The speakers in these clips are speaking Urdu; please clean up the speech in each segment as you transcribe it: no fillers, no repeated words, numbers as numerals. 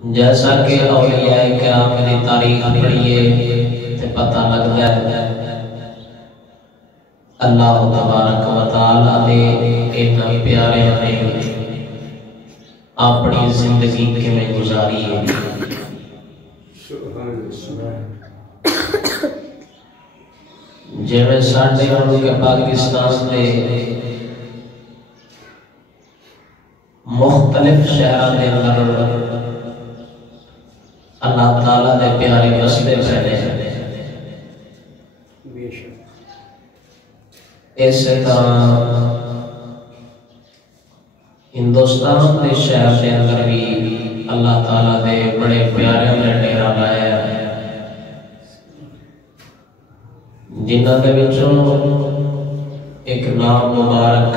جیسا کہ اولیاء کرام کی تاریخ پڑھیے تو پتہ لگ جائے اللہ تبارک و تعالی نے اتنا پیارے نے اپنی زندگی میں گزاری ہے۔ جیویں ساڈے ملک پاکستان دے مختلف شہروں کے اندر اللہ تعالیٰ دے پیارے بستے پھیلے اسی طرح ہندوستان کے شہر کے اندر بھی اللہ تعالیٰ دے بڑے پیارے نے ڈیرا لایا جنہاں دے وچوں ایک نام مبارک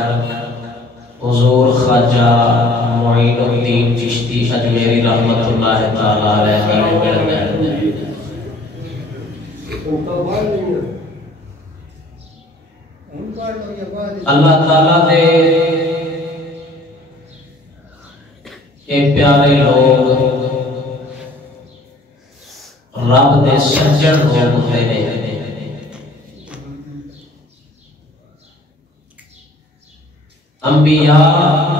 حضور خواجہ معین الدین چشتی اجمیری رحمت اللہ تعالیٰ علیہ کی مل گئے۔ اللہ تعالیٰ دے یہ پیارے لوگ رب دے سجن لوگ ہوتے ہیں۔ انبیاء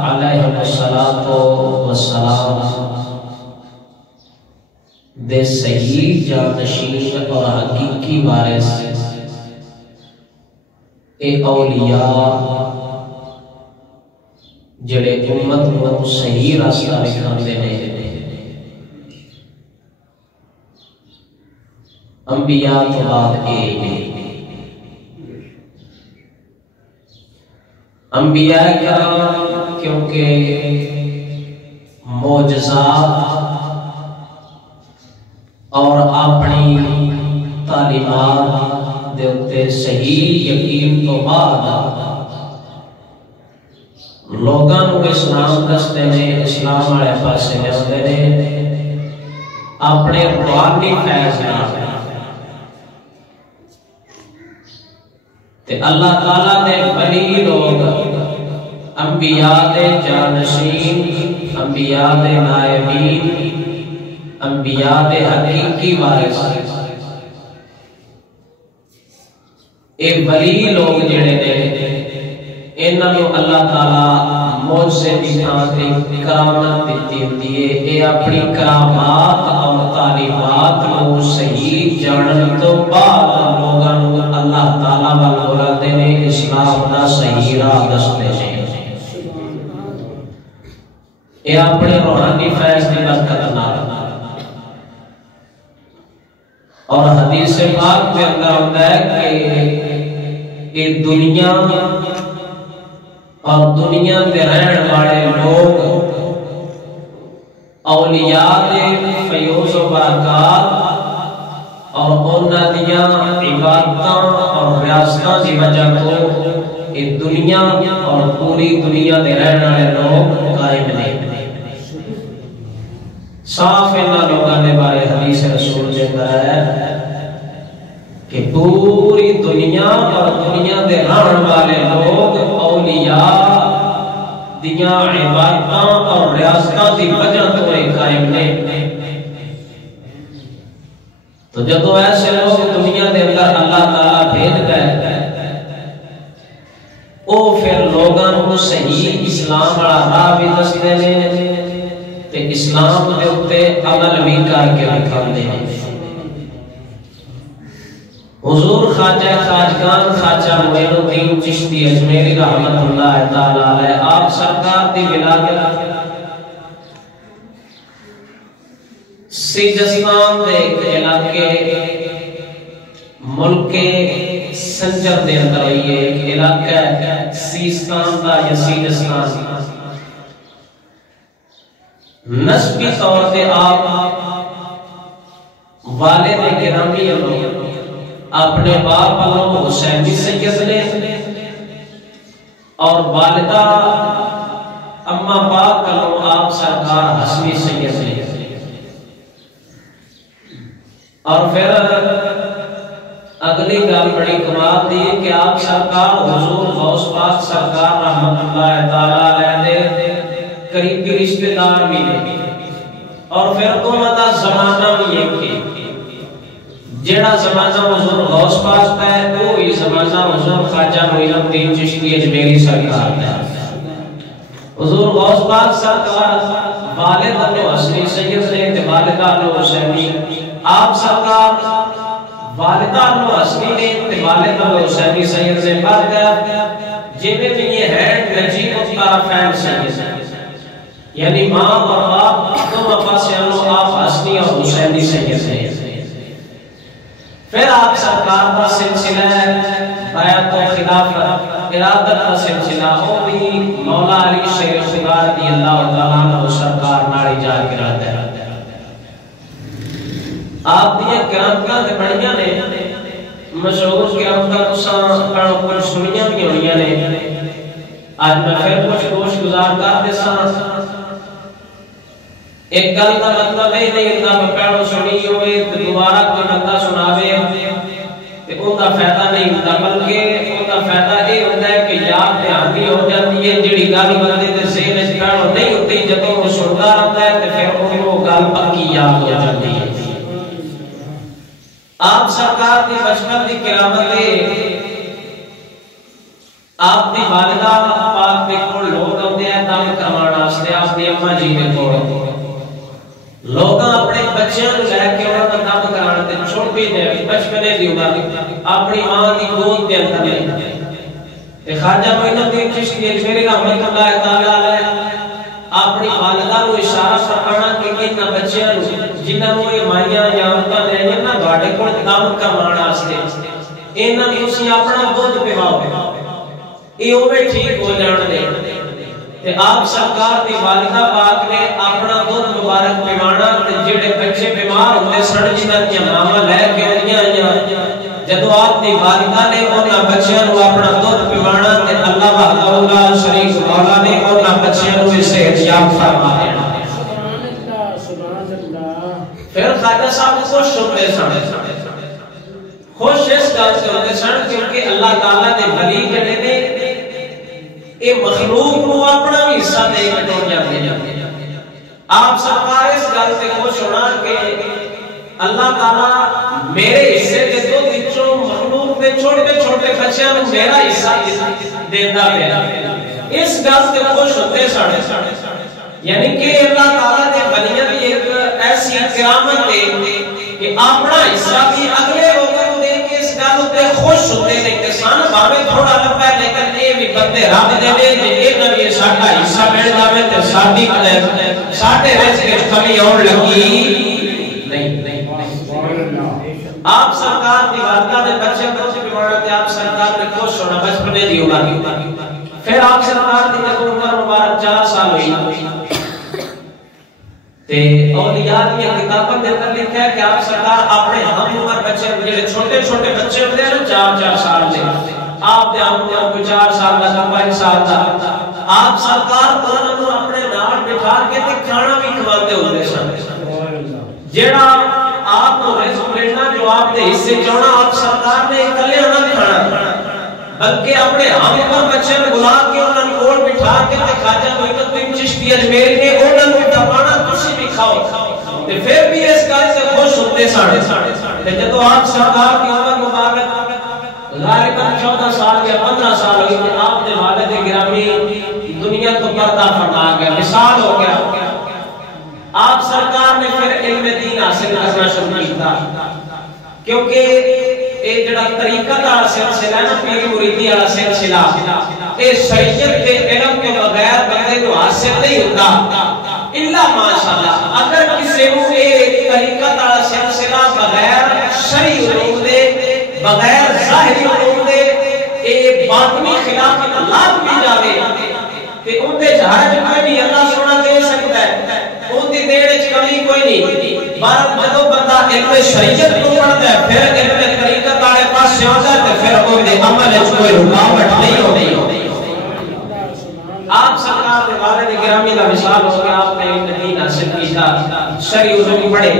علیہ السلام دے صحیح جانشین اور حقیقی وارث اے اولیاء جڑے امت کو صحیح راستہ دکھاندے نے۔ انبیاء تو بعد انبیاء کرام کیونکہ معجزات اور اپنی تعلیمات دے اتے صحیح یقین تو بعد لوگاں کو اسلام دستے نے، اسلام والے پاسے لے نے اپنے روحانی فیض نال تے اللہ تعالیٰ دے ولی لوگ انبیاء دے جانشین، انبیاء دے نائبین، انبیاء دے حقیقی وارث اے ولی لوگ جڑے نے انہاں نوں اللہ تعالیٰ معجزے دی تھاں تے کرامت دتی ہوندی ہے۔ اے اپنی کرامات اور تعلیمات کو صحیح جانن تو بعد لوگاں نوں اللہ تعالیٰ ول بلاندے نے، اسلام دا صحیح راہ دستے نے۔ اے اپنے روحانی فیض دی برکت نال اور حدیث پاک کے اندر ہوتا ہے کہ یہ دنیا اور دنیا کے رہن والے لوگ اولیاء دے فیوز و برکات اور انہاں دیاں عبادتاں اور ریاستاں دی وجہ تو یہ دنیا اور پوری دنیا کے رہن والے لوگ قائم نہیں۔ صاف انہاں لوگاں دے بارے حدیث رسول کہتا ہے کہ پوری دنیا اور دنیا دے رہن والے لوگ اولیاء دیاں عبادتاں اور ریاستاں دی وجہ تو قائم نہیں۔ تو جب ایسے لوگ دنیا دے اندر اللہ تعالیٰ بھیج گئے او پھر لوگاں کو صحیح اسلام والا راہ بھی دستے ہیں تے اسلام دے اوتے عمل بھی کر کے دکھاندے ہیں۔ حضور خواجہ خواجگان خواجہ معین الدین چشتی اجمیری رحمت اللہ تعالی علیہ آپ سرکار دی ولادت سیجستان دے علاقے ملک سنجر دے اندر ہوئی ہے، ایک علاقہ ہے سیستان دا یا سیجستان۔ نسبی طور پہ آپ والد گرامی اپنے باپ اللہ حسینی سید نے اور والدہ اما پاک اللہ آپ سرکار حسنی سید نے، اور پھر اگلی گل بڑی کمال دی کہ آپ سرکار حضور غوث پاک سرکار رحمت اللہ تعالی علیہ دے قریبی رشتہ دار بھی نے۔ اور پھر انہاں دا زمانہ بھی ایک ہے جیڑا زمانہ حضور غوث پاک کا ہے وہی زمانہ حضور خواجہ معین الدین چشتی اجمیری سرکار کا ہے۔ حضور غوث پاک سرکار والد انو حسنی سید نے تے والدہ انو حسینی، آپ سرکار والدہ انو حسنی نے تے والدہ انو حسینی سید نے بات کیا جنہیں بھی یہ ہے نجیب الطرفین سید، یعنی ماں اور باپ دونوں پاسے انو آپ حسنی اور حسینی سید ہیں۔ پھر آپ سرکار کا سلسلہ بیعت و خلافت ارادت کا سلسلہ وہ بھی مولا علی شیر خدا رضی اللہ تعالیٰ عنہ سرکار ناڑی جا کے رہتا ہے۔ آپ یہ کرامتاں تے بڑیاں نے مشہور کرامتاں تساں پڑھ کچھ سنیاں بھی ہونیاں نے، آج میں پھر کچھ گوش گزار کر دساں۔ ایک گل کا مطلب ہے نہیں کہ میں پہلو سنی ہوئے تو دوبارہ کوئی بندہ سناوے تے ان کا فائدہ نہیں ہوتا، بلکہ ان کا فائدہ یہ ہوتا ہے کہ یاد دھیان بھی ہو جاتی ہے، جڑی گل بندے دے ذہن وچ پہلو نہیں ہوتی جدوں وہ سنتا رہتا ہے تے پھر ان کو گل پکی یاد ہو جاتی ہے۔ آپ سرکار دی بچپن دی کرامت ہے، آپ دی والدہ پاک دے کول لوگ آندے ہیں دم کروانا واسطے، آپ دی اماں جی دے کول لوگ اپنے بچیاں نوں لے کے انہاں دا دم کرانے تے چھوٹی دے بچپنے دی عمر اپنی ماں دی گود دے اندر لے تے خواجہ معین الدین چشتی اجمیری رحمۃ اللہ تعالی علیہ اپنی والدہ نوں اشارہ فرمانا کہ انہاں بچیاں نوں جنہاں نوں یہ مائیاں یا عورتاں لے آئیاں نا تواڈے کول دم کروانے واسطے انہاں نوں تسی اپنا دودھ پواؤ، اے اوویں ٹھیک ہو جان دے تے آپ سرکار دی والدہ پاک نے اپنا دودھ مبارک پوانا تے جڑے بچے بیمار ہوندے سن جنہاں دی ماواں لے کے آئیاں جدوں آپ دی والدہ نے انہاں بچیاں نوں اپنا دودھ پوانا تے اللہ وحدہ لا شریک مولا نے انہاں بچیاں نوں صحت یاب فرما دینا۔ سبحان اللہ سبحان اللہ۔ پھر خواجہ صاحب خوش ہوتے سن، خوش اس گل سے ہوتے سن کیونکہ اللہ تعالیٰ نے ولی جڑے نے اے مخلوق کو اپنا بھی حصہ دے کے ٹوٹ جاتے ہیں۔ آپ سرکار اس گل سے خوش ہونا کہ اللہ تعالیٰ میرے حصے کے دو وچوں مخلوق دے چھوٹے چھوٹے بچیاں نوں میرا حصہ دیندا پیا، اس گل سے خوش ہوتے سن، یعنی کہ اللہ تعالیٰ نے ولیاں دی ایک ایسی کرامت ہے کہ اپنا حصہ بھی اگلے لوگوں کو دے کے اس گل تے خوش ہوتے ہیں کہ سان بھاویں تھوڑا لمبا ہے لیکن یہ بھی بندے رب دے نے کہ انہاں بھی ساڈا حصہ مل جاوے تے ساڈی ساڈے رزق وچ کمی آن لگی نہیں۔ آپ سرکار دی والدہ دے بچے بچے بیمار تے آپ سرکار نے خوش ہونا بچپنے دی عمر۔ پھر آپ سرکار دی جب عمر مبارک 4 سال ہوئی تے اولیاء کی کتابوں میں لکھا ہے کہ آپ سرکار اپنے ہم عمر بچے جڑے چھوٹے چھوٹے بچے ہوتے ہیں نا 4 سال کے آپ دے ہم کوئی 4 سال کا 5 سال کا آپ سرکار انہاں نوں اپنے نال بٹھا کے تے کھانا بھی کھواتے ہوندے سن، جیڑا آپ کو رزق ملنا جو آپ دے حصے چونا آپ سرکار نے اکلے نہ کھانا بلکہ اپنے ہم عمر بچے نوں بلا کے انہاں نوں کول بٹھا کے تے خواجہ معین الدین چشتی اجمیری نے انہاں نوں ٹپانا تسی بھی کھاؤ تے پھر بھی اس گل سے خوش ہوتے سن تے جدوں آپ سرکار کی عمر مبارک غالباً 14 سال یا 15 سال ہوئی تے آپ دے والد گرامی دنیا تو پردہ فرما گیا، مثال ہو گیا۔ آپ سرکار نے پھر علم دین حاصل کرنا شروع کیا کیونکہ اے جڑا طریقت والا سلسلہ ہے نا پیر مریدی والا سلسلہ اے شریعت کے علم کے بغیر بندے کو حاصل نہیں ہوتا الا ماشاءاللہ۔ اگر کسی کو اے طریقت والا سلسلہ بغیر شرعی علوم دے بغیر ظاہری علوم دے اے باطنی خلافت لگ بھی جاوے تے ان دے حرج کوئی نہیں، اللہ سونا دے سکتا ہے، ان دی دیڑ وچ کمی کوئی نہیں، بار جدوں بندہ علم شریعت کو پڑھدا ہے پھر علم طریقت والے پاسے آندا ہے تے پھر ان دے عمل وچ کوئی رکاوٹ نہیں ہوندی۔ آپ سرکار دے والد گرامی کا مثال ہو گیا، آپ نے علم دین حاصل کیتا، شرعی علوم پڑھے،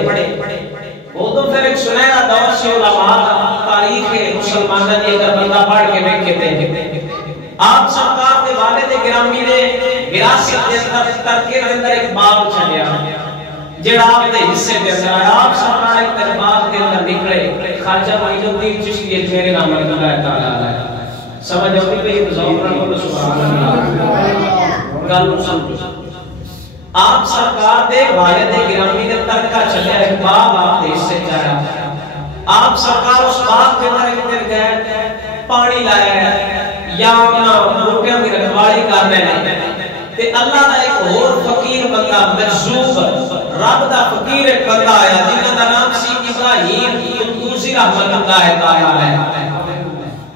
وہ پھر ایک سنہرا دور سے علماء تاریخ مسلمانوں کی اگر بندہ پڑھ کے دیکھے تھے آپ سرکار دے والد گرامی نے وراثت کے اندر ترکے کے اندر ایک باب چھڑیا جڑا آپ دے حصے دے اندر آیا آپ سرکار ایک دربار کے اندر نکلے خواجہ معین الدین چشتی اجمیری رحمۃ اللہ تعالی علیہ سمجھ آتی پہ یہ ذوق رکھو سبحان اللہ گل سمجھو آپ سرکار دے والد گرامی نے ترکہ چلے ایک باغ آپ دے حصے جایا آپ سرکار اس باغ کے اندر ایک دن گئے پانی لایا ہے یا مرغیاں کی رکھوالی کر رہے ہیں تے اللہ دا ایک اور فقیر بندہ مرزوق رب دا فقیر ایک بندہ آیا جنہاں دا نام سی ابراہیم قندوزی رحمۃ اللہ تعالی علیہ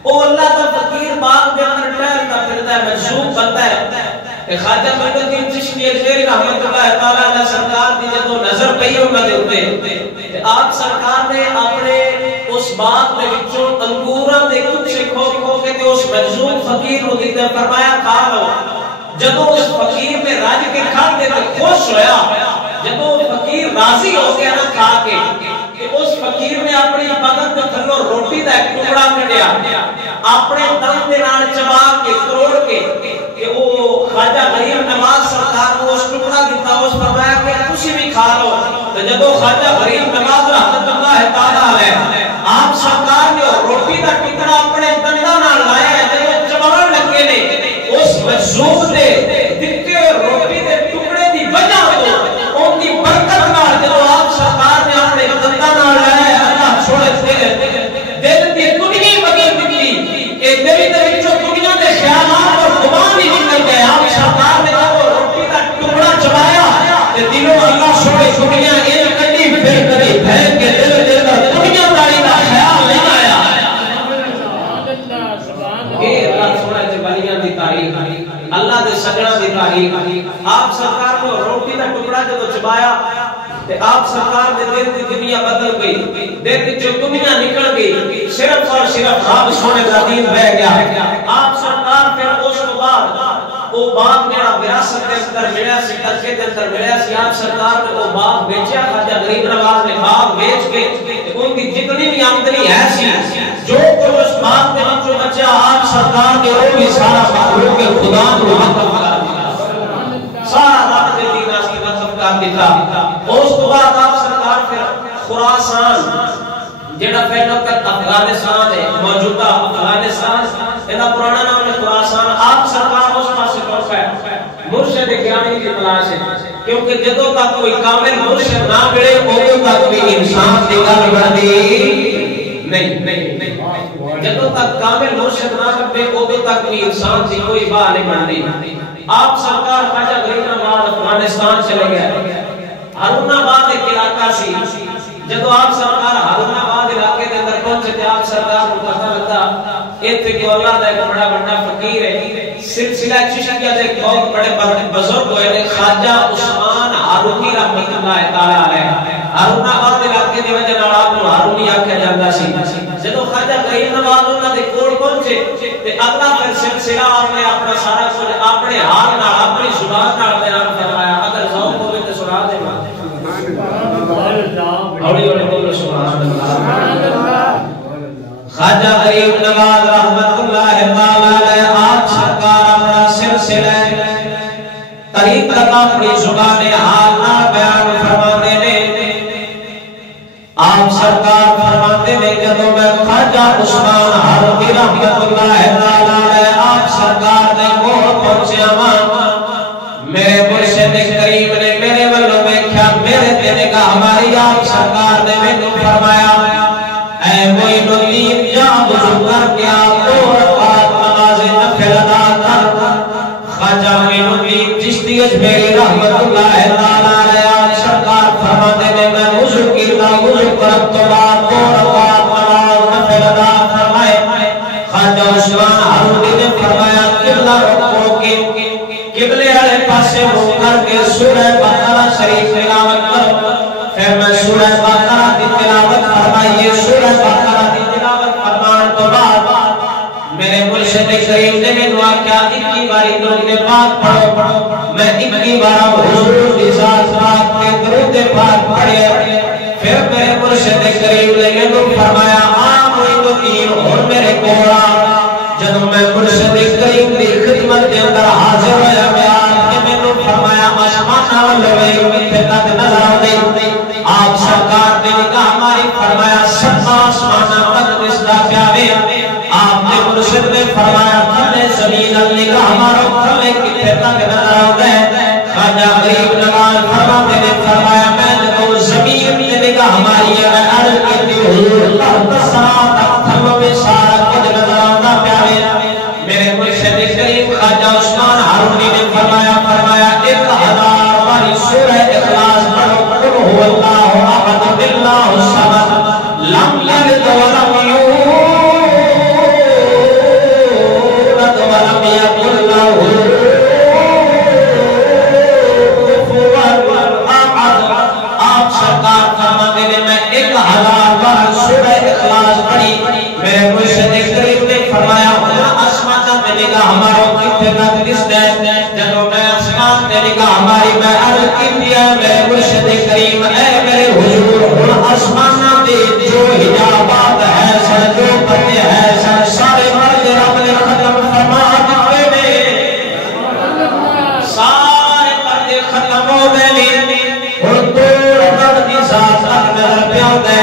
او اللہ دا فقیر باغ دے اندر ٹہلتا پھرتا ہے مرزوق بندہ ہے کہ خواجہ معین الدین چشتی اجمیری رحمۃ اللہ تعالی علیہ سرکار دی جدوں نظر پئی انہاں دے اوتے تے آپ سرکار نے اپنے اس باغ دے وچوں انگوراں دے کچھ کھو کھو کے تے اس مرزوق فقیر نوں دتے فرمایا کھا لو جدوں اس فقیر نے راج کے کھا کے تے خوش ہویا جدوں فقیر راضی ہو گیا نا کھا کے کہ اس فقیر نے اپنی بدن دے تھلوں روٹی دا ایک ٹکڑا کڈیا اپنے دم دے نال چبا کے کروڑ کے کہ وہ خواجہ غریب نواز سرکار کو اس ٹکڑا دیتا اس فرمایا کہ تسی بھی کھا لو تو جدوں خواجہ غریب نواز رحمۃ اللہ تعالی علیہ آپ سرکار نے روٹی دا ٹکڑا اپنے دنداں نال لایا ہے جدوں چباون لگے نے اس مجذوب دے دتے روٹی دے ٹکڑے دی وجہ تو ان دی برکت نال جدوں آپ سرکار نے اپنے دنداں نال لایا ہے اللہ چھوڑے دل دی دنیا بدل دتی کہ دل دے وچوں دنیا دے خیالات اور گمان ہی نکل گئے آپ سرکار نے جب روٹی دا ٹکڑا چبایا تے دلوں اللہ چھوڑے دنیا ایک کڈی پھر کدی پھینک کے دل دے اندر دنیا داری دا خیال نہیں آیا اے اللہ سونا تے ولیاں دی تاریخ اللہ دے سجنا دی تاریخ آپ سرکار کو روٹی دا ٹکڑا جدوں چبایا تے آپ سرکار دے دل دی دنیا بدل گئی دل دی جو دنیا نکل گئی صرف اور صرف رب سونے دا دین رہ گیا آپ سرکار پھر اس کے بعد وہ باغ جڑا وراثت دے اندر ملیا سی ترکے دے اندر ملیا سی آپ سرکار نے وہ باغ بیچیا خواجہ غریب نواز نے باغ بیچ کے ان کی جتنی بھی آمدنی ہے سی جو کچھ اس باغ دے وچوں بچا آپ سرکار نے وہ بھی سارا مخلوق کے خدا کو وقف کر دیا سارا رب دے دین واسطے وقف کر دیتا اس کے بعد آپ سرکار پھر خراسان جڑا پہلو تک افغانستان ہے موجودہ افغانستان اینا پرانا نام ہے خراسان آپ سرکار اس پاسے پہنچ ہے مرشد گرامی کی تلاش ہے کیونکہ جدوں تک کوئی کامل مرشد نہ ملے ادوں تک بھی انسان دی گل بندی نہیں جدوں تک کامل مرشد نہ ملے ادوں تک بھی انسان دی کوئی بات نہیں بنتی آپ سرکار خواجہ غریب نواز افغانستان چلے گئے ہارون آباد ایک علاقہ سی جدو آپ سرکار ہارون آباد علاقے کے اندر پہنچے تے آپ سرکار کو پتہ لگا ایتھے کہ اللہ دا ایک بڑا بڑا فقیر ہے سلسلہ چشتیہ دے بہت بڑے بزرگ ہوئے نے خواجہ عثمان ہارونی رحمۃ اللہ تعالی علیہ ہارون آباد علاقے دی وجہ نال آپ نوں ہارونی آکھیا جاندا سی جدو خواجہ غریب نواز انہاں دے کول پہنچے تے اللہ پھر سلسلہ آپ نے اپنا سارا کچھ اپنے حال نال اپنی زبان نال بیان فرمایا اگر ذوق ہوے تے سنا دے اولی اولی بولو سبحان اللہ خواجہ غریب نواز رحمت اللہ تعالی علیہ آپ سرکار اپنا سلسلہ طریقت اپنی زبان حال نال بیان فرماتے نے آپ سرکار فرماتے نے جدوں میں خواجہ عثمان ہارونی رحمت اللہ تعالی علیہ آپ سرکار نے کول پہنچیا میرے مرشد کریم نے میرے والوں میں کیا میرے تے نگاہ ہماری آپ سرکار نے مینوں فرمایا اے معین الدین یا وضو کر کے آپ 2 رکعت نماز نفل ادا کر خواجہ معین الدین چشتی اجمیری رحمت اللہ تعالی علیہ آپ سرکار فرماتے نے میں وضو کیتا وضو کرن تو بعد 2 رکعت نماز نفل ادا فرمائے خواجہ عثمان ہارونی نے فرمایا قبلہ رکو کے قبلے والے پاسے منہ کر کے سورہ بقرہ شریف تلاوت کرو پھر میں سورہ بقرہ کی تلاوت فرمائیے سورہ بقرہ کی تلاوت فرمان تو بعد میرے مرشد کریم نے میں دعا کیا 21 باری درود پاک پڑھو میں 21 بار حضور کی ذات پاک کے درود پاک پڑھے پھر میرے مرشد کریم نے میں فرمایا معین الدین اور میرے کولا جدوں میں مرشد کریم دی خدمت کے اندر حاضر ہویا بیان کہ میں نے فرمایا آسمانہ لوے کتنے تک نظر آتے آپ سرکار نے نگاہ ماری فرمایا سما آسمانہ تک رشتہ پیاوے آپ نے مرشد نے فرمایا تھلے زمین نگاہ مارو تھلے کتنے تک نظر آتے خواجہ غریب نواز فرماتے نے فرمایا میں جب زمین میں نگاہ ماری ہے میں عرض کرتی حضور اللہ تسرا تک تھلوں میں سارا کچھ نظر آتا پیاوے میرے مرشد کریم خواجہ عثمان ہارونی نے فرمایا 1000 والی سورہ اخلاص پڑھو قل هو اللہ احد اللہ الصمد لم یلد ولم یولد ولم یکن له کفوا احد آپ سرکار فرماتے ہیں میں 1000 بار سورہ اخلاص پڑھی میرے مرشد کریم نے فرمایا آسمان میں نگاہ ہمارا کتنے تک رشتہ ہے جب میں آسمان میں نگاہ ہماری میں عرض کی دیا میں مرشد کریم اے میرے حضور ہن آسمان دے جو حجابات ہے سر جو پردے ہے سر سارے پردے رب نے ختم فرما دیتے نے سارے پردے ختم ہو گئے ہن تو رب دی ذات تک نظر پیاندے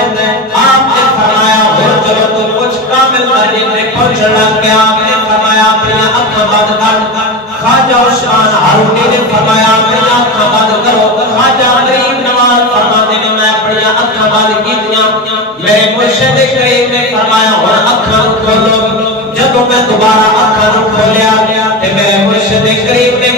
آپ نے فرمایا ہن چلو تو کچھ کامل درجے تے پہنچن لگ گیا آپ نے فرمایا اپنی آنکھاں بند کر خواجہ عثمان ہارونی نے فرمایا اپنی آنکھاں بند کرو خواجہ غریب نواز فرماتے نے میں اپنی آنکھاں بند کیتیاں میرے مرشد کریم نے فرمایا ہن آنکھاں کھولو جب میں دوبارہ آنکھاں کھولیا تے میرے مرشد کریم نے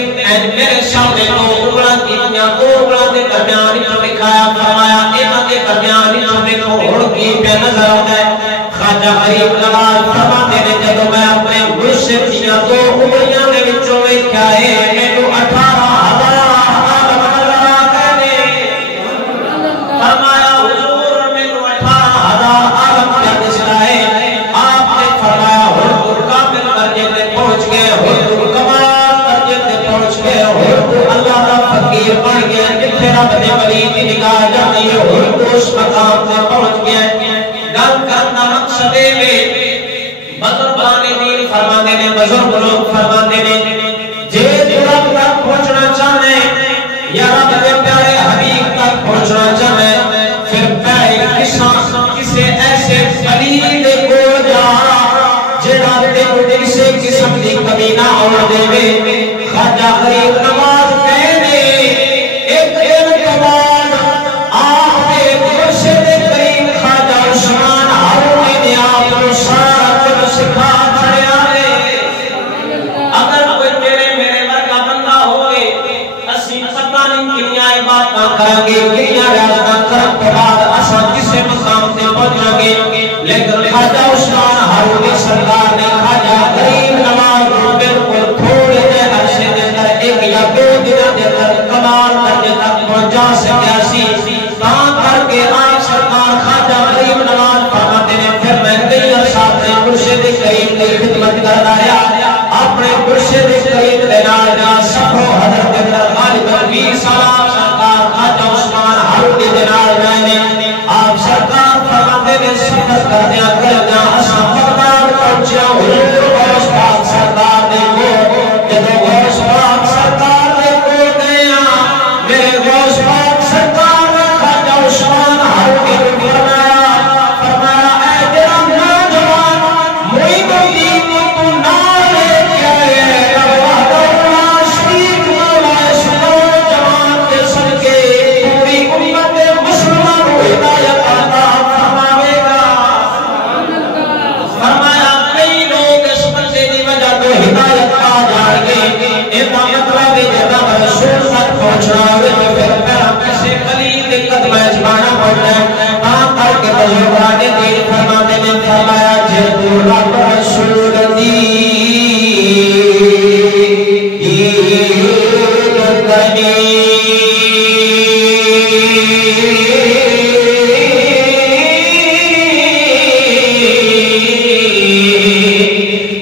میرے سامنے دو انگلاں کیتیاں دو انگلاں دے درمیان وچ لکھایا فرمایا انہاں دے درمیان وچ دیکھو ہن کی پہ نظر آندا ہے خواجہ غریب نواز فرماتے نے جب میں اپنے مرشد دیاں دو انگلیاں دے وچوں ویکھیا ہے مینوں 18000 عالم نظر آتے نے فرمایا حضور مینوں 18000 عالم کیا دسدا ہے آپ نے فرمایا ہن تو کامل درجے تے پہنچ گئے ہن تو کمال درجے تے پہنچ گئے ہن تو اللہ دا فقیر بن گیا جتھے رب دے ولی دی نگاہ جاتی ہے ہن تو اس مقام تے پہنچ گیا گل کرنا مقصد ہے بزرگان دین فرماتے نے بزرگ لوگ فرماتے نے جے رب تک پہنچنا چاہے یا رب کے پیارے حبیب تک پہنچنا چاہے پھر پہلے کسے ایسے ولی دے کول جا جڑا تینوں کسے قسم دی کمی نہ ہون دے خواجہ غریب نواز کہنے ایک دن کے بعد آپ نے مرشد کریم خواجہ عثمان ہارونی نے آپ کو سارا کچھ سکھا چھڑیا ہے اگر کوئی میرے ورگا بندہ ہوئے اسی پتہ نہیں کنیاں باتاں کریں گے کنیاں ریاضتاں کرن تو بعد اساں کسے مقام تے پہنچاں گے لیکن خواجہ عثمان ہارونی سرکار نے خواجہ غریب نواز کو بالکل تھوڑے دے عرصے دے اندر ایک یا دو دنوں دے اندر کمال درجے تک پہنچا سکیا سی تاں کر کے آپ سرکار خواجہ غریب نواز فرماتے نے پھر میں کئی عرصہ اپنے مرشد کریم کی خدمت کرتا رہا اپنے مرشد کریم دے نال سفر حضرت غالب 20 سال سرکار خواجہ عثمان ہارونی دے نال رہے آپ سرکار فرماتے نے سفر کردیاں اساں بغداد پہنچیا حضور غوث پاک سرکار دے کو جب غوث پاک سرکار دے کو گیا میرے غوث پاک سرکار نے خواجہ عثمان ہارونی کو فرمایا اے تیرا نوجوان معین الدین تو نال لے کے آئے اللہ شریف مولا اس نوجوان کے صدقے پوری امت مسلمان کو ہدایت عطا فرماوے گا فرمایا کئی لوگ اس بندے دی وجہ تو ہدایت پا جان گے اس کا مطلب ہے جب رسول تک پہنچنا ہوئے تو پھر پہلا کسی ولی کے قدمہ اجبانا پڑھنا ہے تاں کر کے بزرگان دین فرماتے نے فرمایا جے تو رب رسول دی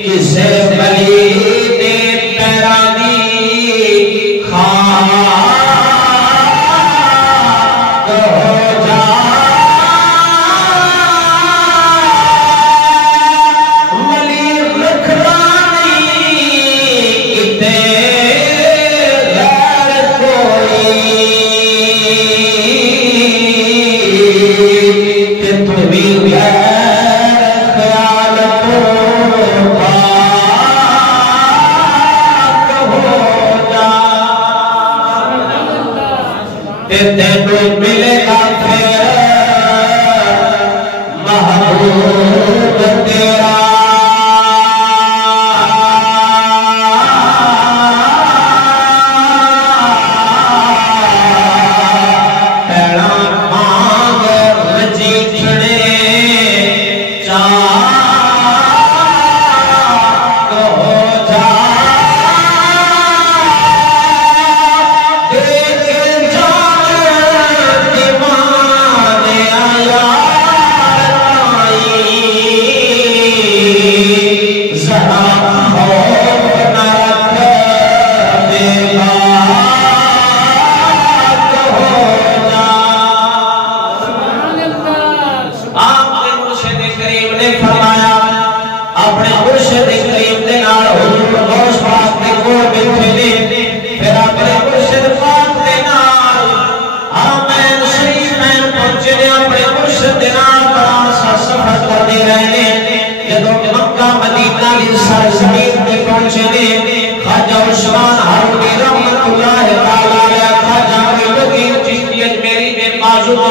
کسے ولی دے پیرانی خاک ہو جا ولی رکھرانی کتے غیر کوئی بھی غیر خیال کو پاک ہو جا تینوں ملے گا پھر محبوب تیرا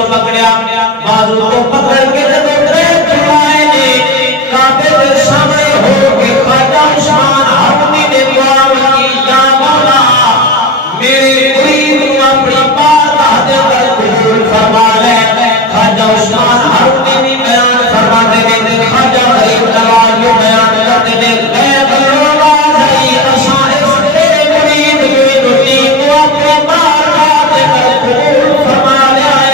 پکڑیا بازو کو پکڑ کے جب دعائیں نے کعبے کے سامنے ہو کے خواجہ عثمان حرمی نے دعا کی یا مولا میرے مرید کو اپنی بارگاہ دے اندر قبول فرما لے خواجہ عثمان حرمی نے بیان فرماتے ہیں خواجہ غریب نواز یہ بیان کرتے ہیں غیب نواز ہے اساں اس تیرے مرید کو اپنی بارگاہ دے اندر قبول فرما لے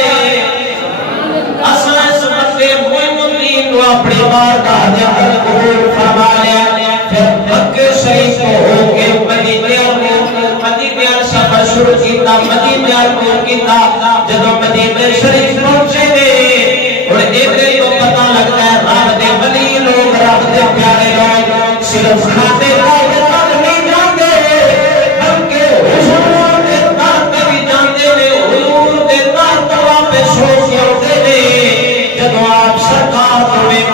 اپنی بارگاہ دے اندر قبول فرما لیا پھر مکہ شریف کو ہو کے مدینے سفر شروع کیتا مدینے کو کیتا جب مدینے شریف پہنچے نے اور ادھر تو پتہ لگتا ہے رب دے ولی لوگ رب دے پیارے لوگ صرف کھاتے لوگ تک نہیں جاندے بلکہ حضور دے در پہ بھی جاندے نے حضور دے در تو واپس ہو کے اٹھے نے جب آپ سرکار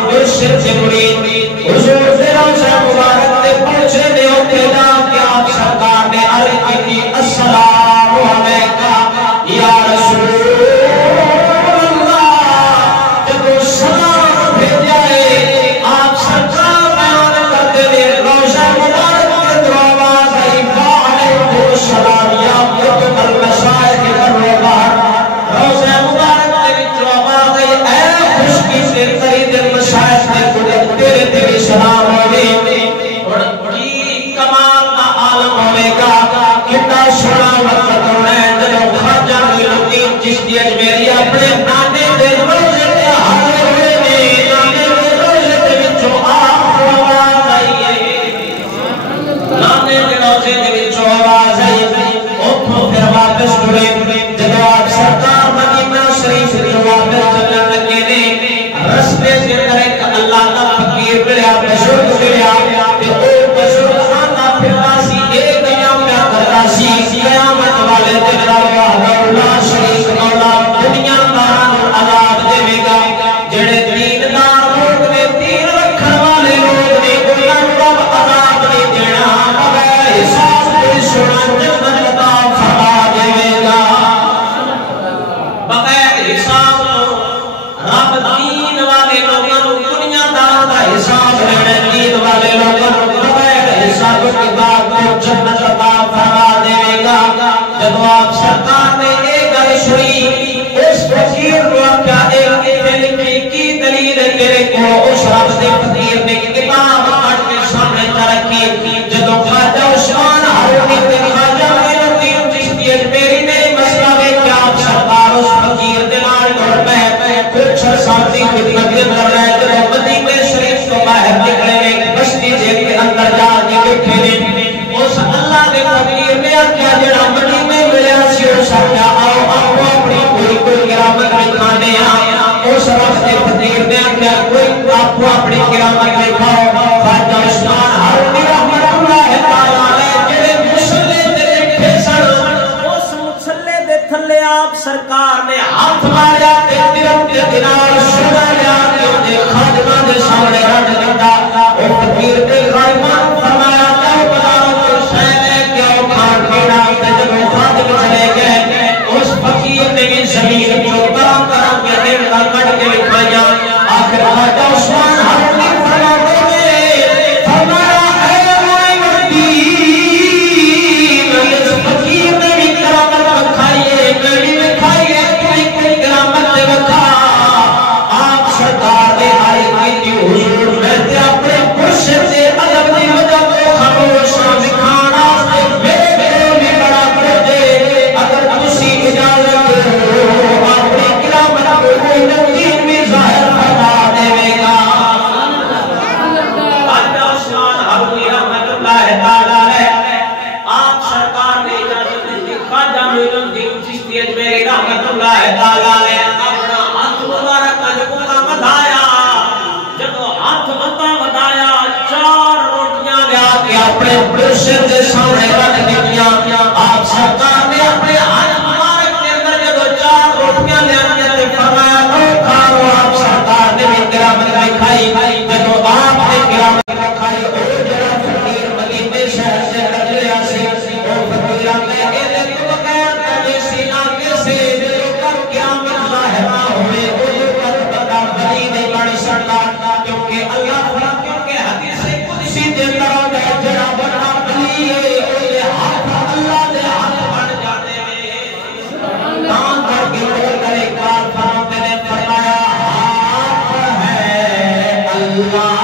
مرشد سے مرید حضور سے روزہ مبارک تے پہنچے دے ہوتے جا کہ آپ سرکار نے عرض کی السلام علیکہ یا رسول اللہ جب سلام بھیجا ہے آپ سرکار بیان کرتے ہوئے روزہ مبارک کے در آواز آئی وعلیکم السلام یا قطب المشائخ والربار روزہ مبارک کے در آواز آئی اے خوشکی سے قریب شاید تیرے تیرے سلام ہوئے اور بڑی کمال کا عالم ہوئے گا کتنا سونا وقت ہونا ہے جب خواجہ معین چشتی اجمیری اپنے نانے دے روزے دے حاضر ہوئے نے نانے دے روزے دے وچوں آپ آواز آئی ہے نانے دے روزے دے وچوں آواز آئی اتھوں پھر واپس ٹرے جب آپ سرکار مدینہ شریف جو واپس چلن لگے نے رستے سے ایک اللہ کا فقیر ملیا بزرگ ملیا کہ او بزرگ آتا پھرتا سی ایک قیام میں کرتا سی قیامت والے دن اللہ شریف مولا دنیا داران اور عذاب دے گا جڑے دیندار لوگ نے دین رکھن والے لوگ نے انہاں رب عذاب نہیں دینا مگر حساب کوئی سنا جنت عطا فرما دے گا بغیر حساب رب دین والے لوگوں دنیا دار دا حساب لینے دین والے لوگوں بغیر حساب کتاب کو جنت عطا فرما دے گا جب آپ سرکار نے ایک گل سنی اس فقیر کو کیا ایک لکھی کی دلیل تیرے کو اس رب دے فقیر نے کتاب پڑھ کے سامنے رکھی جب خواجہ عثمان حرمی تے خواجہ معین چشتی اجمیری نے مسئلہ میں کہ آپ سرکار اس فقیر دے نال ٹر پے کچھ ساتھی خدمت کر رہے ہیں جب مدینے شریف کو باہر نکلے بستی جیل کے اندر جا کے بیٹھے نے اس اللہ نے فقیر نے کیا جڑا مدینے ملیا سی اس کیا آؤ آپ اپنی کوئی کرامت دکھانے اس رب نے فقیر نے کیا کوئی آپ اپنی کرامت دکھاؤ خواجہ عثمان حرمی رحمت اللہ تعالی علیہ جڑے مصلی تے بیٹھے سن اس مصلی دے تھلے آپ سرکار نے ہاتھ ماریا تے درم دے دینار سونا لیا اپنے مرشد کے سامنے رکھ دیا. آپ سرکار نے اپنے ہاتھ مبارک کے اندر جب 4 روٹیاں لے آئی تے فرمایا لو کھاؤ. آپ سرکار نے بھی کرامت دکھائی. جب آپ نے کرامت دکھائی او جڑا فقیر مدینے شہر سے نکلیا سی او فقیر نے اے تو بغیر کبھی سی آگے سے کر قیامت ظاہر نہ ہوئے او پر بڑا بلی نہیں بن سکتا. کیونکہ اللہ تعالی کیونکہ حدیث قدسی دے اندر ہے جڑا بڑا بلی ہے او دے ہاتھ اللہ دے ہاتھ بن جاتے ہیں. تاں کر کے کرے کار فرماتے نے فرمایا ہاتھ ہے اللہ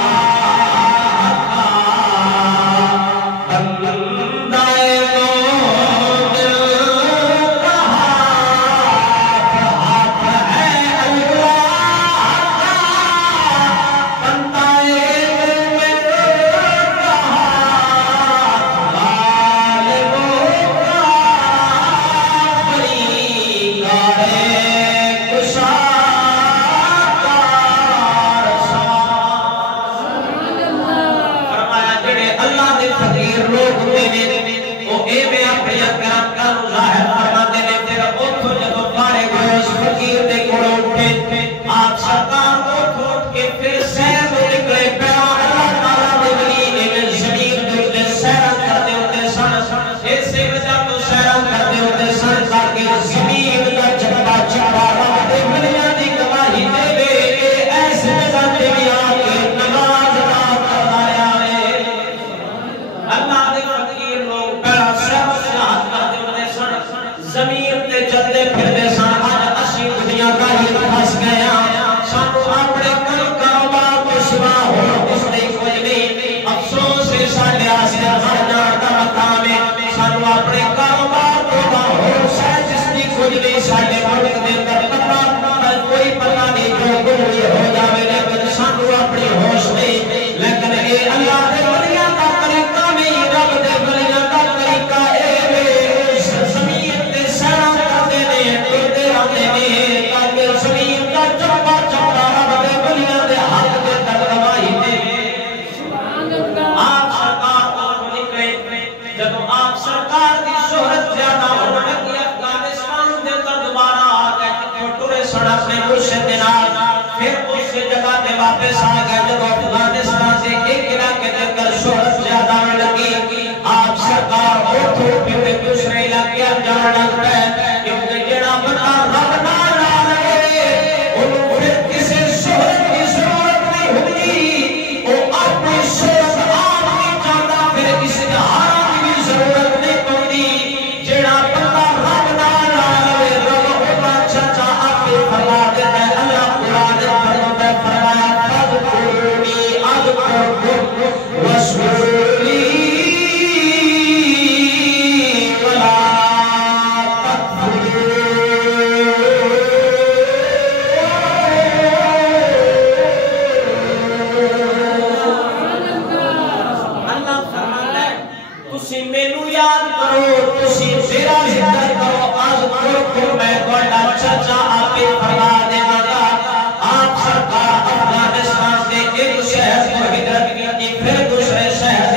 دوسرے شہر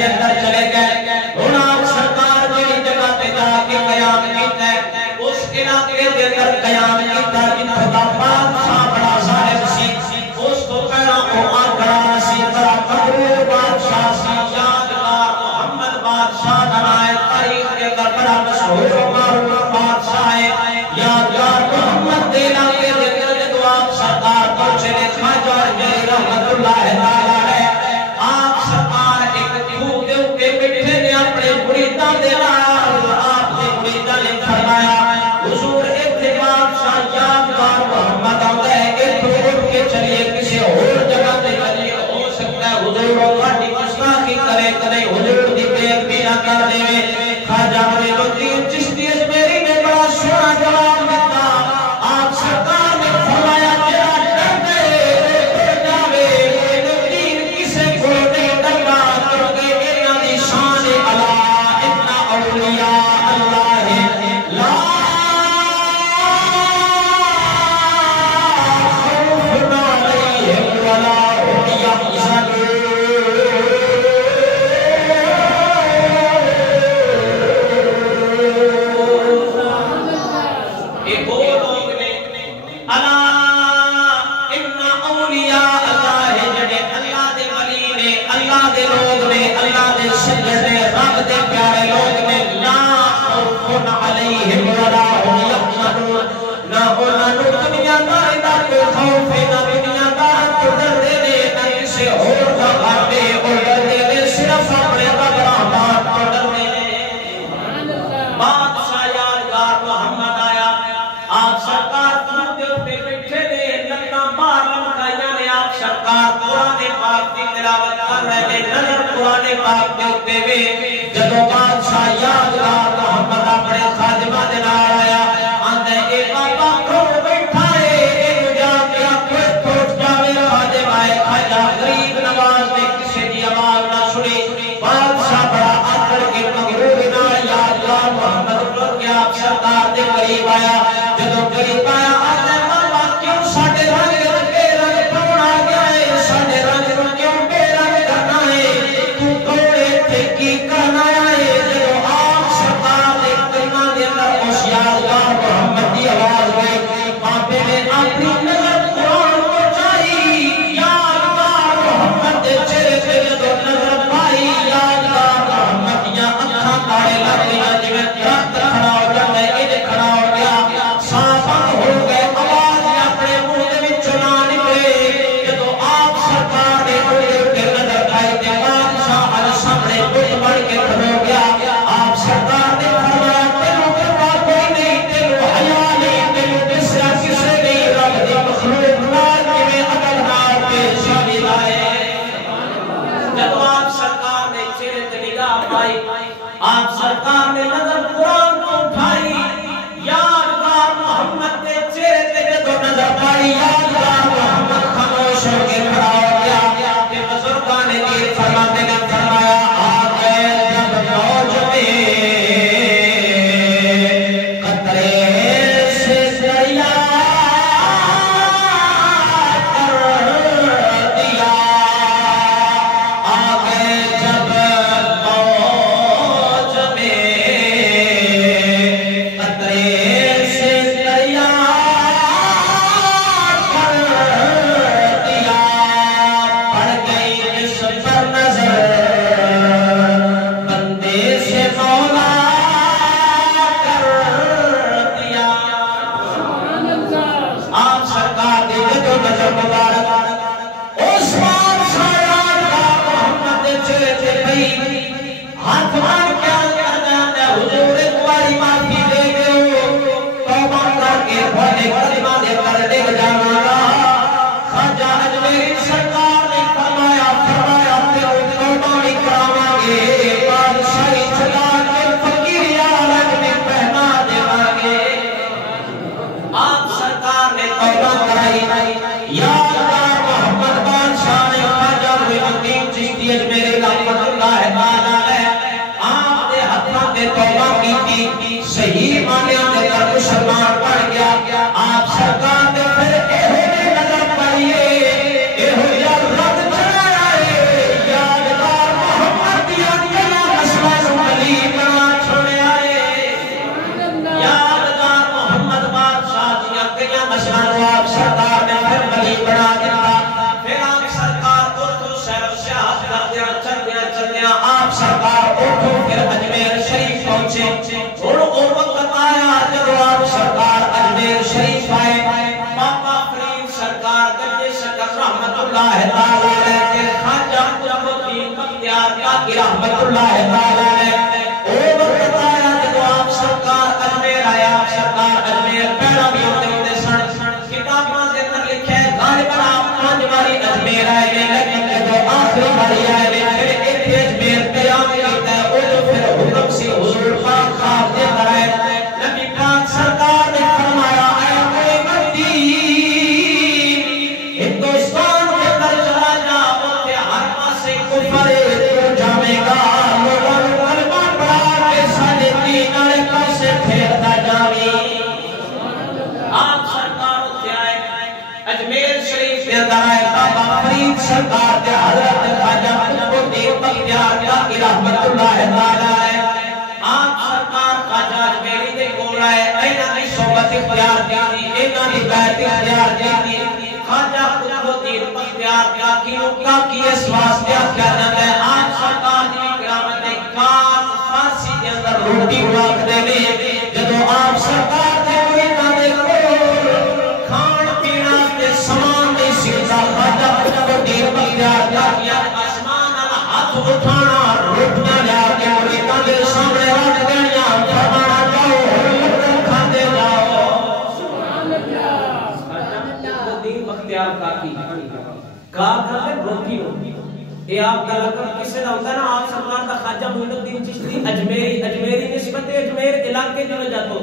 اللہ دے لوگ نے اللہ دے سجن نے رب دے پیارے لوگ نے لا خوف علیہم ولا هم یحزنون نہ انہاں نوں دنیا دا کوئی خوف نہ دنیا دا کوئی ڈر نے نہ کسے ہور دا گھاٹے او ڈردے نے صرف اپنے رب رحمان تو ڈردے نے بادشاہ یادگار محمد آیا آپ سرکار دے اوپر بیٹھے نے لتاں باہر لمکائیاں نے آپ سرکار قرآن پاک کی تلاوت کر رہے نے نظر قرآن پاک دے اوپر وے جدوں بادشاہ یادگار محمد اپنے خادمہ دے نال آیا آندا اے بابا کون بیٹھا ہے اے جا کے کوئی ٹوٹ جاوے خادم آئے خواجہ غریب نواز نے کسی دی آواز نہ سنی بادشاہ بڑا آکڑ کے مغرور نال یادگار محمد ٹر کے آپ سرکار دے قریب آیا جدوں قریب آیا آندا بابا کیوں ساڈے رنگ کے رنگ کون آ گیا ہے ساڈے رنگ کیوں بے رنگ کرنا ہے تو کوڑے تے کی کرنا ہے جدوں آپ سرکار دے کلمہ دے اندر اس یادگار محمد دی آواز ہوئی بابے نے اپنی نظر قرآن کو چاہی یادگار محمد دے چہرے تے جدوں نظر پائی یادگار محمد دیاں اکھاں تارے لگ گئیاں جویں درخت کھڑا ہو جاتا ہے اے کھڑا ہو گیا سانپ ہو گئے آواز اپنے منہ دے وچوں نہ نکلے جدوں آپ سرکار نے اوپر نظر پائی تے بادشاہ ہر سامنے بت بن کے کھڑو گیا آپ سرکار نے فرمایا تینوں پرواہ کوئی نہیں تینوں حیا نہیں تینوں کسے کسے نہیں رب دی مخلوق نال کیویں ادب نال پیش آئے جدوں آپ سرکار نے چہرے تے نگاہ پائی آپ سرکار نے نظر قرآن کو اٹھائی یادگار محمد نے چہرے تے جدوں نظر پائی یادگار محمد خاموش ہو کے کھڑا ہو گیا کہ بزرگاں نے دیر فرماتے نے فرمایا آ گئے جب موج میں قطرے سے دریا کر دیا آ گئے جب موج میں قطرے سے دریا کر دیا پڑ گئی جس پر نظر بندے سے مولا کر دیا آپ سرکار دے جدو نظر مبارک اس بادشاہ یادگار محمد دے چہرے تے پئی ہاتھ مار کے آندا حضور ایک باری معافی دے دیو توبہ کر کے تھوڑے کلمہ دے کر ڈگ جاواں گا خواجہ اجمیری سرکار نے فرمایا تیرے توبہ بھی کراواں گے بادشاہی چلا کے فقیر عالم میں پہنا دیواں گے آپ سرکار نے توبہ کرائی یادگار محمد بادشاہ نے خواجہ معین الدین چشتی اجمیری رحمۃ اللہ تعالی علیہ آپ دے ہتھاں تے توبہ کیتی صحیح معنی دے اندر مسلمان بن گیا آپ سرکار نے پھر ایہو نظر پائیے ایہو یا رب چڑھایا ہے یادگار محمد دیاں گلاں نسلاں ولی بنا چھوڑیا ہے یادگار محمد بادشاہ دیاں گلاں نسلاں آپ سرکار نے پھر ولی بنا دیتا پھر آپ سرکار اٹھو سیر و سیاحت کردیاں چلدیاں آپ سرکار اٹھو پھر اجمیر شریف پہنچے اور وہ وقت آیا جب آپ سرکار اجمیر شریف آئے بابا فرید سرکار گنج شکر رحمت اللہ تعالی علیہ کے خواجہ قطب الدین بختیار کاکی رحمت اللہ تعالی علیہ وہ وقت آیا جب آپ سرکار اجمیر آیا آپ سرکار اجمیر پیڑا بھی ہوتے سن کتاباں دے اندر لکھے غالباً آپ 5 باری اجمیر آئے لیکن جب آخری باری آئے پھر ایک اجمیر قیام کرتا ہے وہ پھر حکم سے حضور پاک خواب دے کر آئے نبی پاک سرکار نے فرمایا اے محمدی ہندوستان کے اندر چلا جا اوتھے ہر پاسے کفر تو جاوے گا لوگوں نوں کلمہ پڑھا کے ساڈے دین والے پاسے پھیردا جاویں آپ سرکار اوتھے آئے اجمیر شریف کے اندر آئے بابا فرید سرکار دے حضرت خواجہ قطب الدین بختیار کاکی رحمت اللہ تعالی علیہ آپ سرکار خواجہ اجمیری دے کول آئے انہاں دی صحبت اختیار کیتی انہاں دی بیعت اختیار کیتی خواجہ قطب الدین بختیار کاکی نوں کاکی اس واسطے آکھیا جاندا ہے اختیار کیا آسمان والا ہاتھ اٹھانا روٹیاں لیا کے مریداں دے سامنے رکھ دینیاں فرمانا جاؤ لنگر کھاندے جاؤ دین اختیار کا روٹی یہ آپ کا لقب کسے دا ہوتا ہے نا آپ سرکار دا خواجہ معین الدین چشتی اجمیری نسبت اجمیر علاقے جو جاتا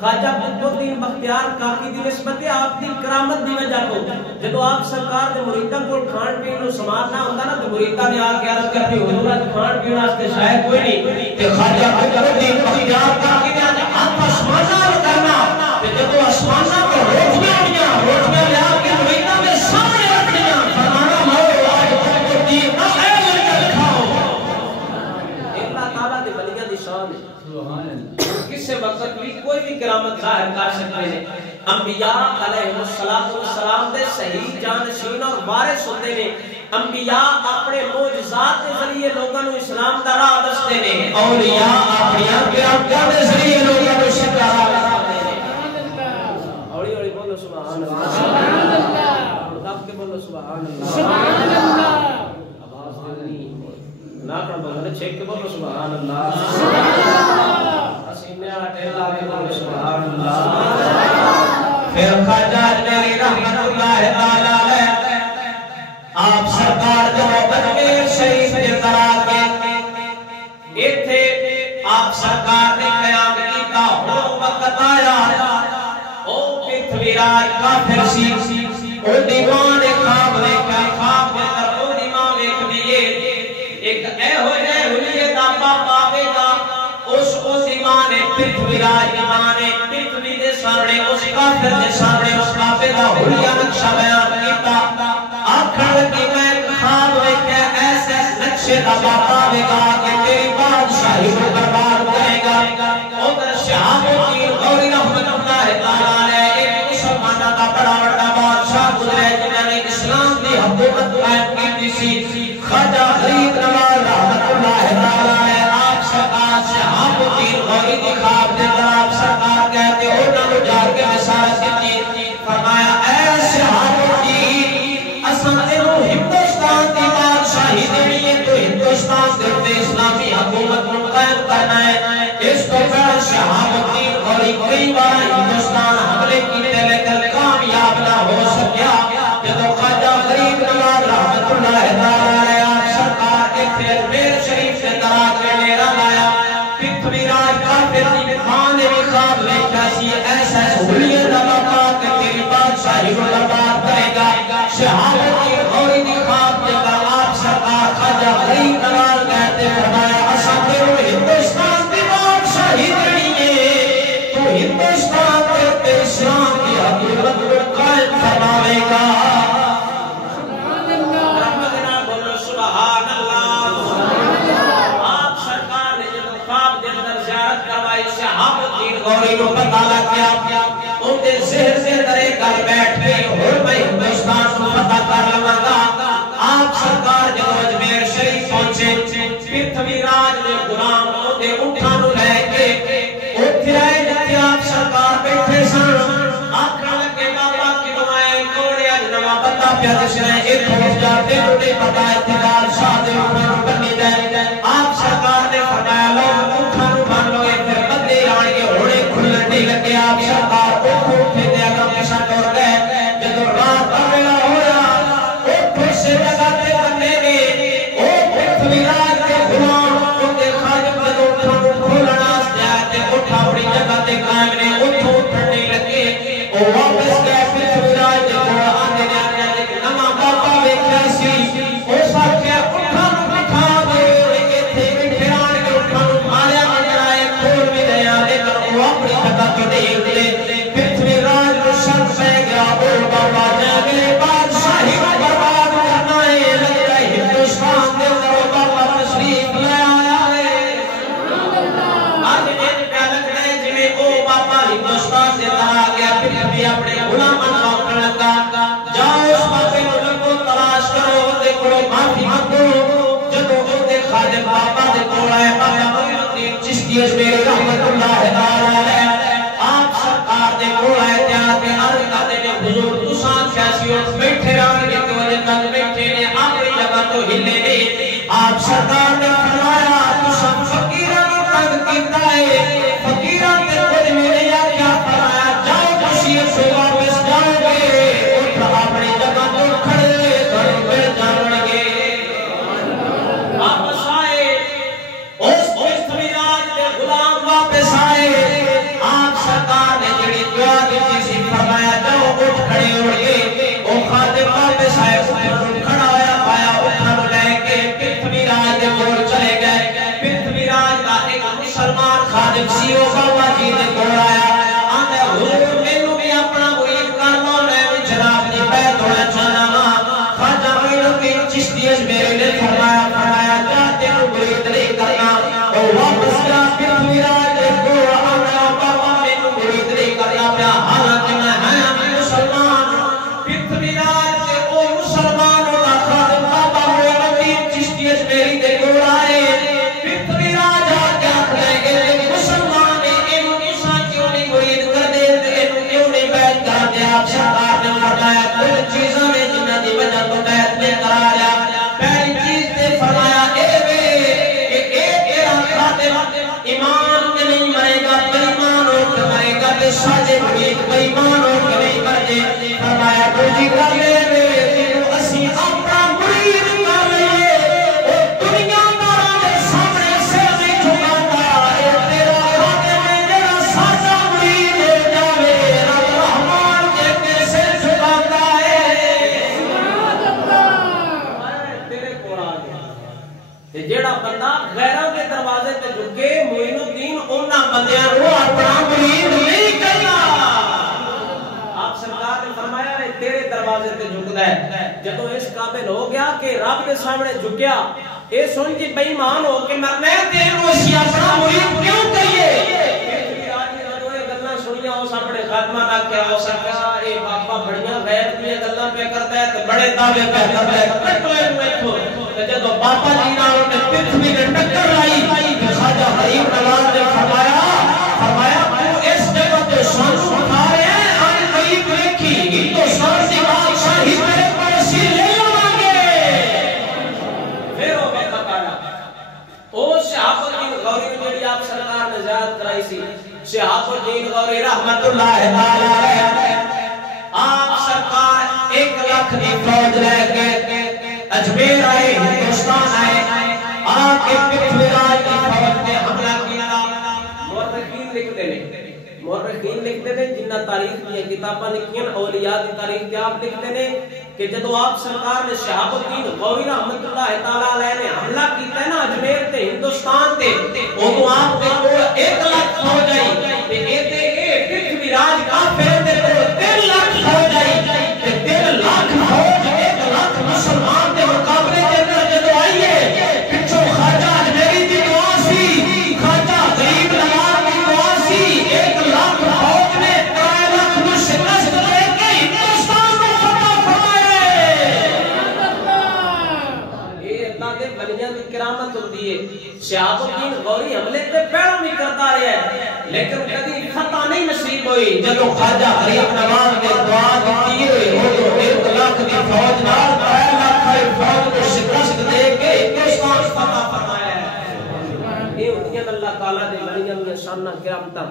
خواجہ قطب الدین بختیار کاکی دی نسبت آپ دی کرامت دی وجہ کو جب آپ سرکار دے مریداں کو کھان پین نو سامان نہ ہوندا نا تو مریداں نے آ کے عرض کرتے حضور اج کھان پین واسطے شاید کوئی نہیں تے خواجہ قطب الدین بختیار کاکی نے اج ہاتھ آسماناں کرنا تے جب آسماناں کو روٹیاں لیا کے مریداں دے سامنے رکھنیاں فرمانا مو اج قطب الدین نہ اے لنگر کھاؤ اللہ تعالی دے ولیاں دی شان ہے سبحان اللہ کسی وقت بھی کوئی بھی کرامت ظاہر کر سکتے ہیں انبیاء علیہ السلام دے صحیح جانشین اور وارث ہوتے ہیں انبیاء اپنے معجزات کے ذریعے لوگوں کو اسلام دا راہ دستے ہیں اولیاء اپنی کرامتاں دے ذریعے لوگوں کو راہ دستے ہیں اولی اولی بولو سبحان اللہ سبحان اللہ دب کے بولو سبحان اللہ سبحان اللہ آواز نہیں نہ کر بولو چھیک کے بولو سبحان اللہ سبحان اللہ سبحان اللہ پھر خواجہ میری رحمت اللہ تعالی علیہ آپ سرکار جب اجمیر شریف کے طرح کے ایتھے آپ سرکار نے قیام کیتا ہو وقت آیا او پرتھوی راج کافر سی او دیوان خواب دیکھا خواب میں کر او دیوان ایک دیئے ایک اے ہو جائے ہوئے دابا پاوے گا اس دیوان پرتھوی راج دیوانے پرتھوی دے سامنے اس کافر دے سامنے اس کافر دا حلیہ نقشہ بیان کیتا آکھر کی میں خواب ویکھے ایسے نقشے دا باپا ویگا کہ تیری بادشاہی کو برباد کرے گا ادھر شہاب الدین غوری رحمت اللہ تعالیٰ نے ایک مسلمانہ دا بڑا بڑا بادشاہ گزرے جنہوں نے اسلام دی حکومت قائم کی سی خواجہ غریب نواز رحمت اللہ تعالیٰ نے آپ سرکار شہاب الدین غوری کی خواب دے در آپ سرکار کہتے ہو نہ جار کے بشارت دیتی فرمایا اے شہاب الدین اساں تینو ہندوستان دی بادشاہی دینی ہے تو ہندوستان دے اسلامی حکومت کو قائم کرنا ہے اس کو پھر شہاب الدین غوری کئی بار ہندوستان حملے کیتے لیکن کامیاب نہ ہو سکیا جب خواجہ غریب نواز رحمت اللہ تعالیٰ نے آپ سرکار کے پھر میر شریف سے درا کے ڈیرا لایا پرتھوی راج کافر دی ماں نے بھی خواب دیکھا سی ایسا سہولیت دا باپا کہ تیری بادشاہی کو برباد کرے گا شہاب الدین غوری دی خواب جگہ آپ سرکار خواجہ غریب نواز کہتے فرمایا اساں تیرو ہندوستان دی بادشاہی دینی ہے تو ہندوستان تے اسلام کی حکومت کو قائم فرماوے گا غوری کو پتہ لگ گیا ان کے ذہن سے درے کر بیٹھ گئی اور میں ہندوستان کو پتہ کر لگا آپ سرکار جب اجمیر شریف پہنچے پرتھوی راج نے غلام دے اٹھانو لے کے اتھے آئے جتے آپ سرکار بیٹھے سن آکھا لگے بابا کی دعائیں کوڑے آج نوا پتہ پیادے شرائیں ایک پہنچ جاتے انہیں پتہ اتحاد شاہ دے اٹھانو کرنی جائے آپ سرکار نے فرمایا لوگ اٹھانو بھان لوگے پھر بندے آنے کے ہوڑے کھلنے لگے آپ سرکار کو اٹھے دے اگر پیشہ ٹور گئے جب رات پہلا ہویا اٹھے سے لگاتے بندے نے او پرتھوی راج کے غلام ان کے خاجب جب اٹھانو کھولنا سیاتے اٹھا بڑی جگہ تے قائم نے اٹھو اٹھنے لگے او واپس گئے پرتھوی راج جب آنے نے آنے لگے نما باپا ویکھیا سی او ساکھیا اٹھانو بٹھا دے لگے تھے بٹھران کے اٹھانو مالیا منجرائے کھول بھی دیا لیکن وہ اپنی جگہ تو دیکھ لے پرتھوی راج کو شک پہ گیا او بابا جا میرے بادشاہی کو برباد کرنا ہے لگ رہا ہے ہندوستان کے اندر وہ بابا تشریف لے آیا ہے آج ایک پہ لگ رہے جنہیں او بابا ہندوستان سے ترا گیا پرتھوی اپنے غلامان باپر لگا جاؤ اس بابے ملک کو تلاش کرو دیکھو معافی مانگو جب وہ دے خادم بابا دے توڑا ہے بابا الدین چشتی اجمیری رحمت اللہ تعالیٰ آپ سرکار دے کوڑا ہے تیار کے عرض کرتے ہیں حضور دوسان کیسی اور بیٹھے رہنے کے وجہ تک بیٹھے نے آخری ان چیزوں نے جنہاں دی وجہ تو بیعت میں کرا لیا پہلی چیز تے فرمایا اے وے کہ اے تیرا خاطر ایمان کے نہیں مرے گا بے ایمان ہو کے مرے گا تے ساجے مرید بے ایمان ہو کے نہیں مرے فرمایا دوسری گل اے وے تینوں اسی اپنا مرید کر لئے او دنیا داراں دے سامنے سر نہیں جھکاتا اے تیرا خاطر میں جڑا ساجا مرید ہو جاوے رب رحمان دے کے سر جھکاتا ہے تیرے کول آ گیا تے جڑا بندہ غیراں دے دروازے تے جھکے معین الدین انہاں بندیاں نوں اپنا مرید نہیں کرنا آپ سرکار نے فرمایا ہے تیرے دروازے تے جھکدا ہے جدوں اس قابل ہو گیا کہ رب کے سامنے جھکیا اے سن جی بے ایمان ہو کے مرنا ہے تے انہوں اسی اپنا مرید کیوں کہیے سنیا اس اپنے خاتمہ نہ کیا ہو سکتا اے بابا بڑیاں غیر دی گلاں پہ کرتا ہے تے بڑے دعوے پہ کرتا ہے کٹوے میتھو تے جدوں بابا جی نال نے پرتھوی نے ٹکر لائی تے خواجہ غریب نواز نے فرمایا تو اس جگہ تے شان اٹھا رہے ہیں ہم غریب دیکھی ہندوستان کی بادشاہی میرے پاس ہی لے آواں گے پھر وہ بیٹھا پڑا او شہاب الدین غوری نے جڑی آپ سرکار نے زیارت کرائی سی شہاب الدین غوری رحمت اللہ تعالی علیہ آپ سرکار 1 لاکھ کی فوج لے کے اجمیر آئے ہندوستان آئے آ کے پرتھوی راج کی فوج نے حملہ کیا مورخین لکھتے ہیں جنہ تاریخ کی کتاباں لکھیاں اولیاء کی تاریخ کی آپ لکھتے ہیں کہ جدو آپ سرکار نے شہاب الدین غوری رحمت اللہ تعالی علیہ نے حملہ کیتا ہے نا اجمیر تے ہندوستان تے اودوں آپ دے کول 1 لاکھ فوج آئی تے اے پرتھوی راج کافر دے کول 3 لاکھ فوج آئی تے 3 لاکھ فوج 1 لاکھ مسلمان دے مقابلے دے اندر جدو آئی ہے پچھوں خواجہ اجمیری دی دعا سی خواجہ غریب نواز دی دعا سی 1 لاکھ فوج نے 3 لاکھ نو شکست دے کے ہندوستان کو فتح فرمایا یہ اللہ دے ولیاں دی کرامت ہوندی ہے شہاب الدین غوری حملے تے پہلو بھی کرتا رہا ہے لیکن کبھی فتح نہیں نصیب ہوئی جدو خواجہ غریب نواز نے دعا دیتی ہوئی وہ 1 لاکھ دی فوج نال 3 لاکھ دی فوج کو شکست دے کے ہندوستان فتح فرمایا ہے یہ ہوندیاں اللہ تعالی دے ولیاں دی شاناں کرامتاں